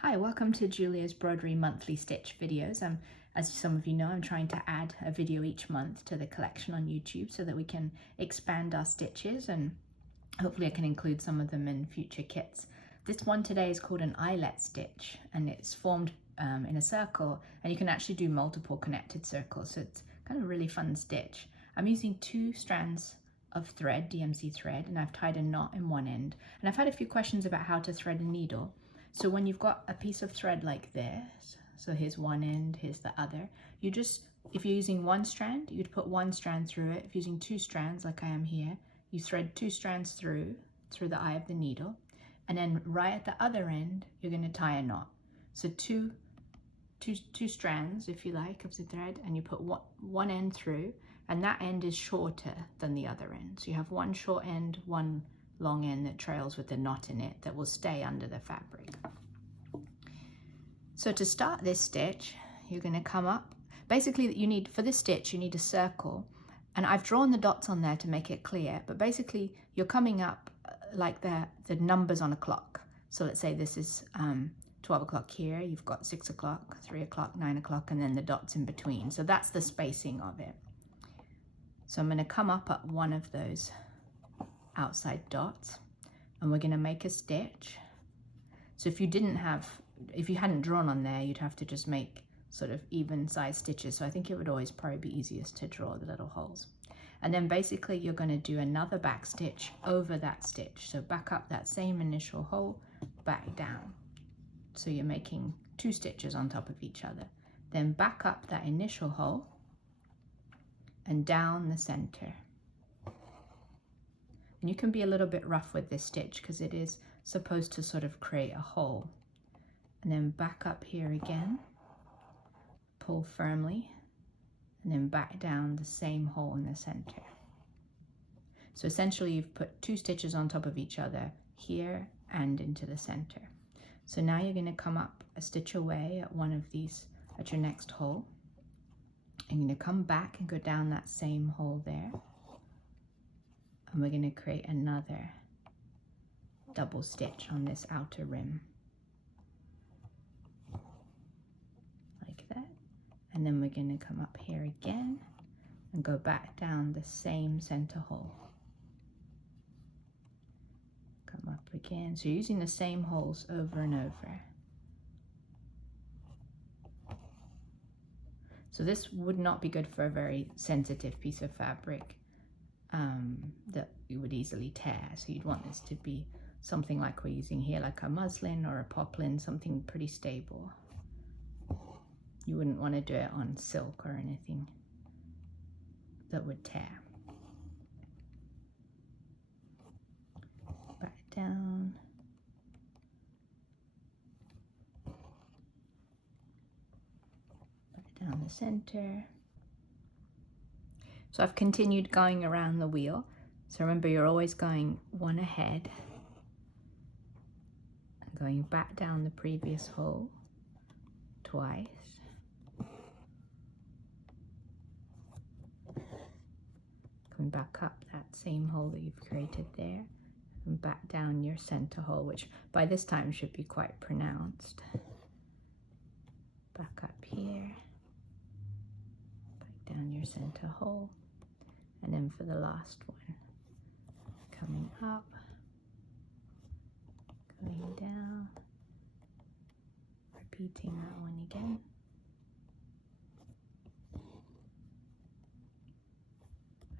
Hi, welcome to Julia's Embroidery monthly stitch videos. As some of you know, I'm trying to add a video each month to the collection on YouTube so that we can expand our stitches, and hopefully I can include some of them in future kits. This one today is called an eyelet stitch, and it's formed in a circle, and you can actually do multiple connected circles, so it's kind of a really fun stitch. I'm using 2 strands of thread, DMC thread, and I've tied a knot in one end. And I've had a few questions about how to thread a needle. So when you've got a piece of thread like this, so here's one end, here's the other, you just, if you're using one strand, you'd put one strand through it. If you're using 2 strands like I am here, you thread 2 strands through the eye of the needle, and then right at the other end, you're going to tie a knot. So two strands, if you like, of the thread, and you put one end through, and that end is shorter than the other end. So you have one short end, one long end that trails with a knot in it that will stay under the fabric. So to start this stitch, you're going to come up. Basically, you need, for this stitch, you need a circle, and I've drawn the dots on there to make it clear, but basically you're coming up like the numbers on a clock. So let's say this is 12 o'clock here, you've got 6 o'clock, 3 o'clock, 9 o'clock, and then the dots in between. So that's the spacing of it. So I'm going to come up at one of those outside dots, and we're going to make a stitch. So if you hadn't drawn on there, you'd have to just make sort of even size stitches. So I think it would always probably be easiest to draw the little holes. And then basically you're going to do another back stitch over that stitch. So back up that same initial hole, back down. So you're making 2 stitches on top of each other. Then back up that initial hole and down the center. And you can be a little bit rough with this stitch because it is supposed to sort of create a hole. And then back up here again, pull firmly, and then back down the same hole in the center. So essentially you've put 2 stitches on top of each other here and into the center. So now you're going to come up a stitch away at one of these, at your next hole. I'm going to come back and go down that same hole there. And we're going to create another double stitch on this outer rim. Like that. And then we're going to come up here again and go back down the same center hole. Come up again. So you're using the same holes over and over. So this would not be good for a very sensitive piece of fabric that you would easily tear. So you'd want this to be something like we're using here, like a muslin or a poplin, something pretty stable. You wouldn't want to do it on silk or anything that would tear. Back down. Back down the center. So I've continued going around the wheel. So remember, you're always going one ahead and going back down the previous hole twice. Coming back up that same hole that you've created there and back down your center hole, which by this time should be quite pronounced. Back up here, back down your center hole. And then for the last one, coming up, going down, repeating that one again.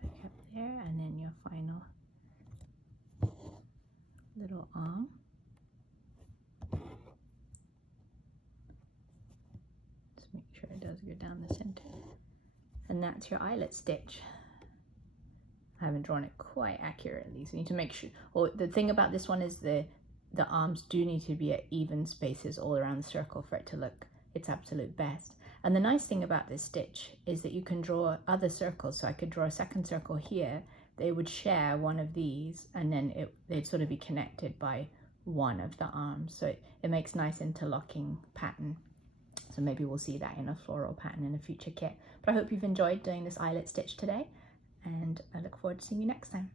Back up there, and then your final little arm. Just make sure it does go down the center. And that's your eyelet stitch. I haven't drawn it quite accurately, so you need to make sure. Well, the thing about this one is the arms do need to be at even spaces all around the circle for it to look its absolute best. And the nice thing about this stitch is that you can draw other circles. So I could draw a second circle here. They would share one of these, and then they'd sort of be connected by one of the arms. So it makes nice interlocking pattern. So maybe we'll see that in a floral pattern in a future kit. But I hope you've enjoyed doing this eyelet stitch today, and I look forward to seeing you next time.